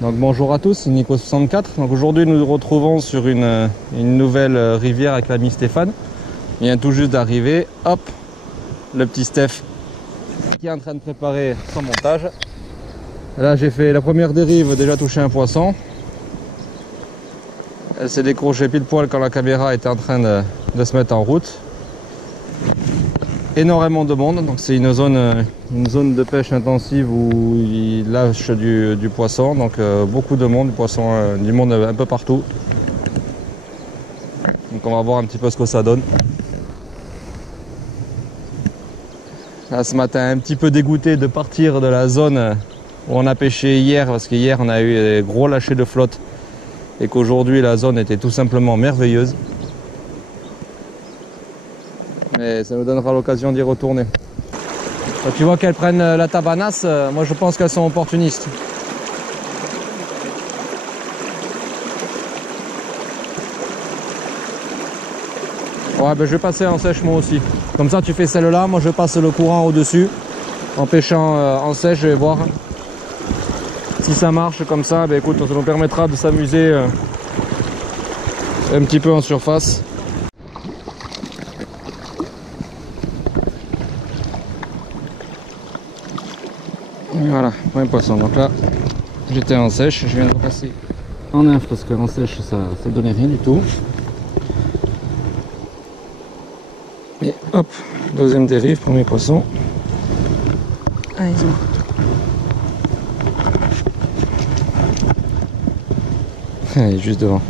Donc bonjour à tous, c'est Nico64. Donc aujourd'hui nous nous retrouvons sur une nouvelle rivière avec l'ami Stéphane. Il vient tout juste d'arriver. Hop, le petit Steph qui est en train de préparer son montage. Là j'ai fait la première dérive, déjà touché un poisson. Elle s'est décrochée pile poil quand la caméra était en train de se mettre en route. Énormément de monde, donc c'est une zone de pêche intensive où ils lâchent du poisson, donc beaucoup de monde, du monde un peu partout. Donc on va voir un petit peu ce que ça donne. Là ce matin un petit peu dégoûté de partir de la zone où on a pêché hier, parce qu'hier on a eu des gros lâchers de flotte et qu'aujourd'hui la zone était tout simplement merveilleuse. Mais ça nous donnera l'occasion d'y retourner. Quand tu vois qu'elles prennent la tabanasse, moi je pense qu'elles sont opportunistes. Ouais, ben je vais passer en sèche moi aussi. Comme ça tu fais celle-là, moi je passe le courant au-dessus. En pêchant en sèche, je vais voir si ça marche comme ça. Ben écoute, ça nous permettra de s'amuser un petit peu en surface. Voilà, premier poisson. Donc là, j'étais en sèche, je viens de repasser en nymphe parce qu'en sèche ça ne donnait rien du tout. Et hop, deuxième dérive, premier poisson. Allez, il est juste devant.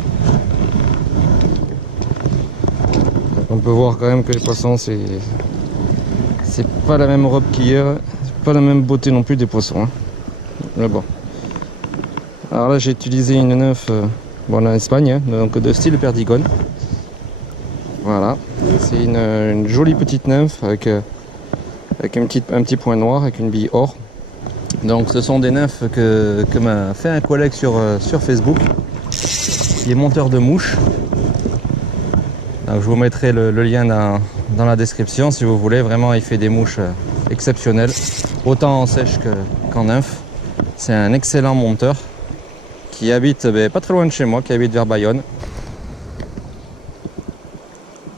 Donc on peut voir quand même que les poissons, c'est pas la même robe qu'hier. Pas la même beauté non plus des poissons, hein. Mais bon. Alors là j'ai utilisé une nymphe en Espagne, hein, donc de style perdigone. Voilà, c'est une jolie petite nymphe avec un petit point noir avec une bille or. Donc ce sont des nymphes que m'a fait un collègue sur Facebook qui est monteur de mouches. Donc je vous mettrai le lien dans la description si vous voulez. Vraiment il fait des mouches exceptionnelles, autant en sèche qu'en nymphe. C'est un excellent monteur qui habite pas très loin de chez moi, qui habite vers Bayonne.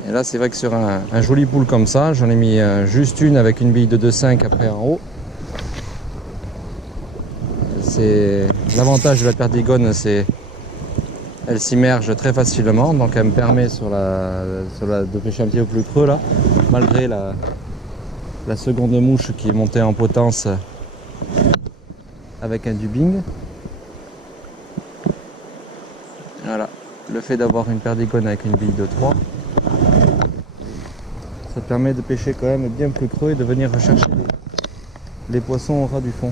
Et là c'est vrai que sur un joli pool comme ça, j'en ai mis juste une avec une bille de 2,5 après en haut. C'est l'avantage de la perdigone, c'est elle s'immerge très facilement, donc elle me permet de pêcher un petit peu plus creux là, malgré la seconde mouche qui est montée en potence avec un dubbing. Voilà, le fait d'avoir une perdigone avec une bille de 3, ça permet de pêcher quand même bien plus creux et de venir rechercher les poissons au ras du fond.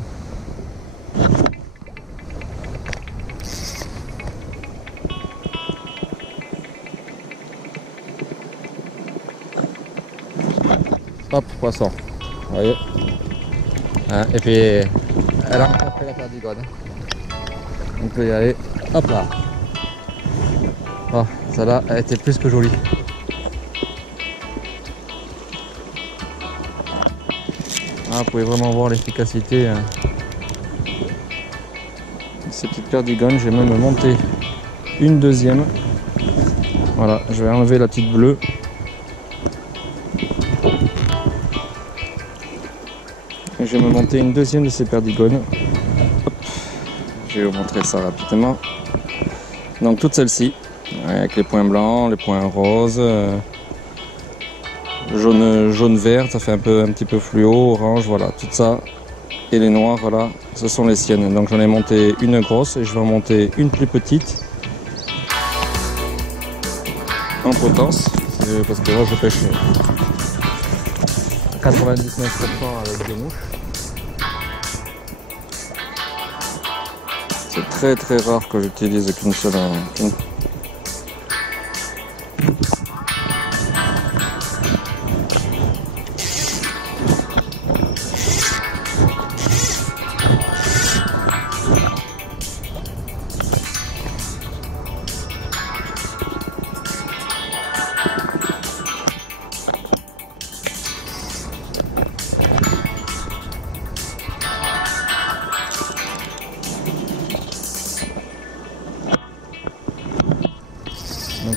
Hop, poisson. Vous voyez, hein, et puis elle a encore fait la perdigone. On peut y aller. Hop là. Oh, celle-là a été plus que jolie. Ah, vous pouvez vraiment voir l'efficacité de ces petites perdigones. J'ai même monté une deuxième. Voilà, je vais enlever la petite bleue. Je vais me monter une deuxième de ces perdigones. Hop. Je vais vous montrer ça rapidement. Donc toutes celles-ci, avec les points blancs, les points roses, jaune vert, ça fait un petit peu fluo, orange, voilà, tout ça. Et les noirs, voilà, ce sont les siennes. Donc j'en ai monté une grosse et je vais en monter une plus petite en potence, parce que moi je pêche à 99% avec des mouches. C'est très très rare que j'utilise qu'une seule.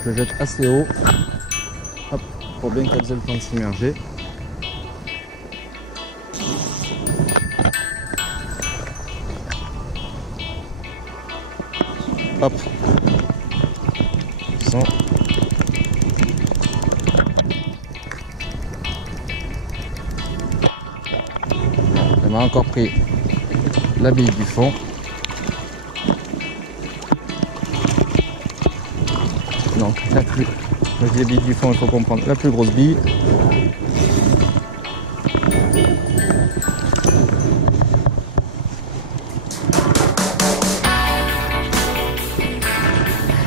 je jette assez haut. Hop, pour bien qu'elles aient le temps de s'immerger. Hop. Sans. Elle m'a encore pris la bille du fond. Donc la plus, la bille du fond, il faut comprendre la plus grosse bille.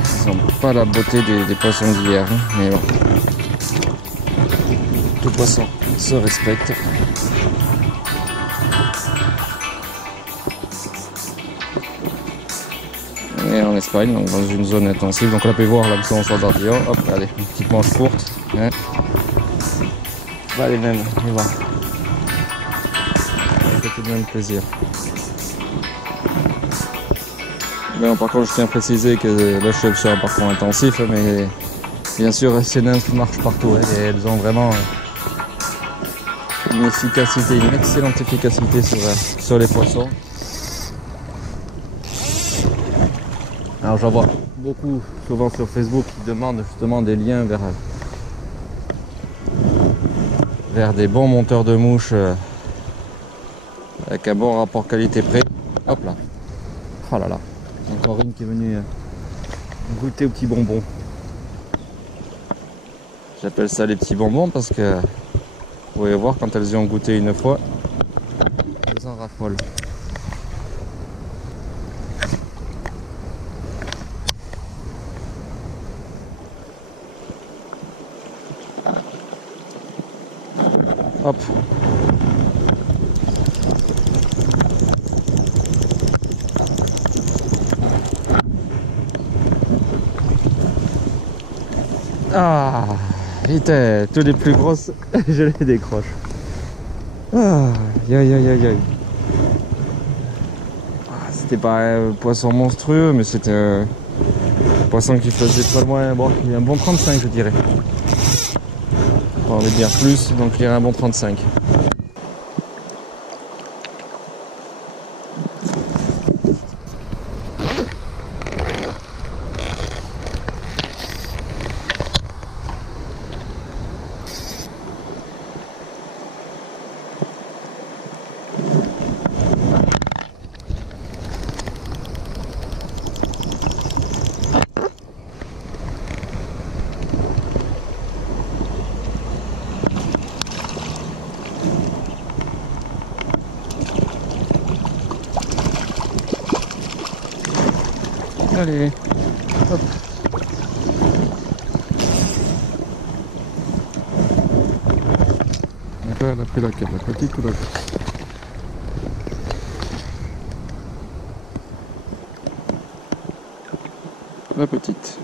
Ils sont pas la beauté des poissons d'hier, hein, mais bon. Tout poisson se respecte. Et en Espagne, donc dans une zone intensive. Donc là, on peut voir l'hameçon sur d'ardillon. Hop, allez, une petite manche courte. Hein. Bah, les mêmes, on va. Ça fait tout de même plaisir. Bon, par contre, je tiens à préciser que là, je suis sur un parcours intensif, mais bien sûr, ces nymphes marchent partout. Hein, et elles ont vraiment une efficacité, une excellente efficacité sur les poissons. Alors j'en vois beaucoup souvent sur Facebook qui demandent justement des liens vers des bons monteurs de mouches avec un bon rapport qualité-prix. Hop là. Oh là là. Encore une qui est venue goûter aux petits bonbons. J'appelle ça les petits bonbons parce que vous pouvez voir quand elles y ont goûté une fois, elles en raffolent. Hop. Ah, vite, toutes les plus grosses, je les décroche. Ah, aïe aïe aïe aïe. Ah, c'était pas un poisson monstrueux, mais c'était un poisson qui faisait pas loin, bon, il y a un bon 35 je dirais. On va dire plus, donc il y a un bon 35. Allez, hop. Donc là, elle a pris laquelle, la petite ou la petite? La petite.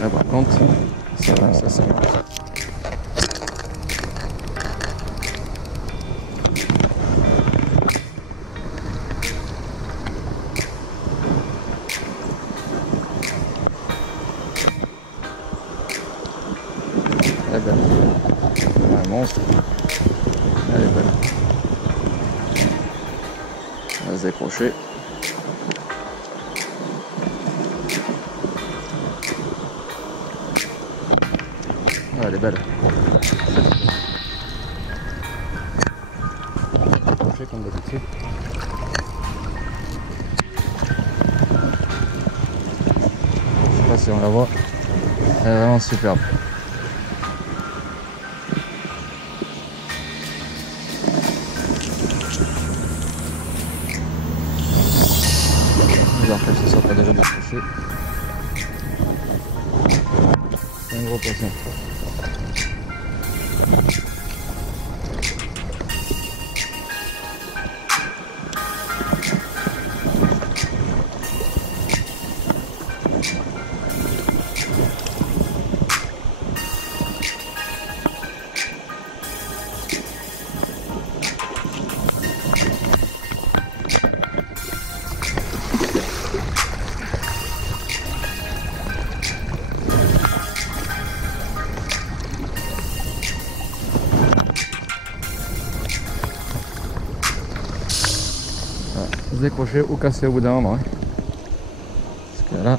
Là par contre, ça va. Elle est belle. Un monstre. Elle est belle. On va se décrocher. Ah, elle est belle. Décrocher comme d'habitude. Je sais pas si on la voit. Elle est vraiment superbe. Alors qu'elle se soit pas déjà décrochée. C'est un gros poisson. se décrocher ou casser au bout d'un moment. Hein. Parce que là...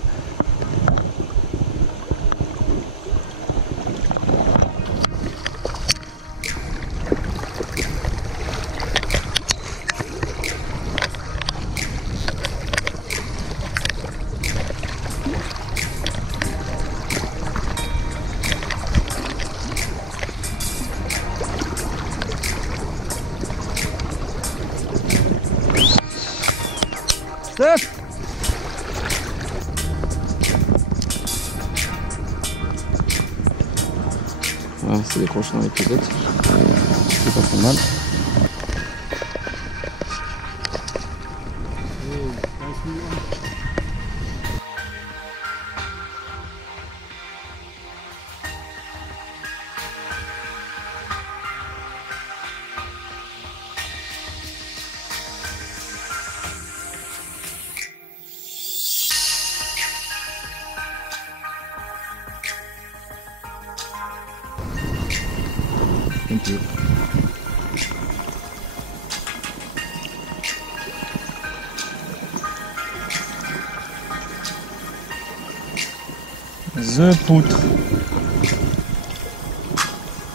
Steph! Voilà, c'est décroché dans les pilotes. C'est pas trop mal. Thank you. The poutre.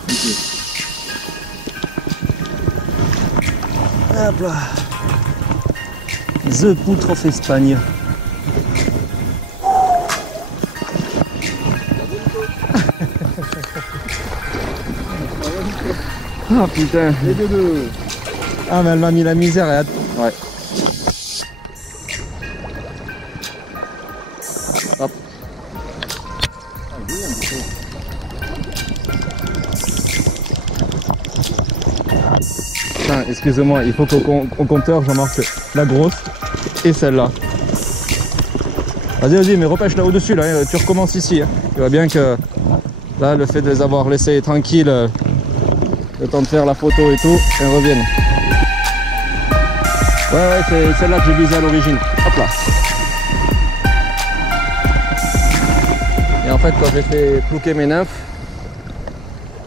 Okay. Hop là. The poutre of Espagne. Ah putain. Les deux. Ah mais elle m'a mis la misère et ouais. Hop. Putain, excusez-moi, il faut qu'au compteur j'en marque la grosse et celle-là. Vas-y, vas-y, mais repêche là au-dessus, là, hein. Tu recommences ici. Hein. Tu vois bien que là, le fait de les avoir laissés tranquilles, le temps de faire la photo et tout, elles reviennent. Ouais, c'est celle-là que j'ai visée à l'origine. Hop là. Et en fait, quand j'ai fait plouquer mes nymphes,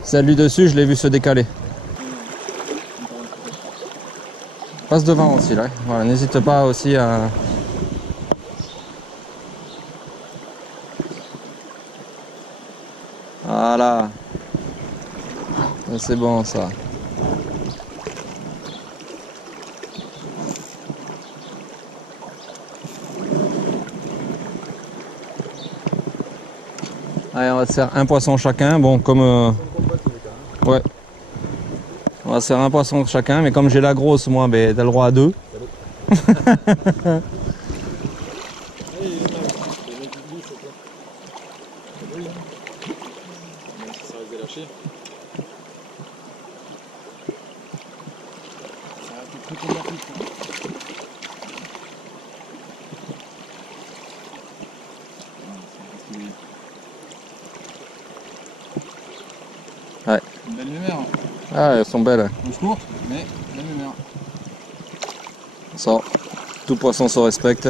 celle du dessus, je l'ai vu se décaler. Passe devant aussi, là. Voilà, n'hésite pas aussi à... Voilà. C'est bon, ça. Allez, on va se faire un poisson chacun. Bon, comme... Ouais. On va se faire un poisson chacun, mais comme j'ai la grosse, moi, ben, t'as le droit à deux. Ouais. Une belle lumière. Ah, elles sont belles. Bouche courte, mais belle lumière. Ça, tout poisson se respecte.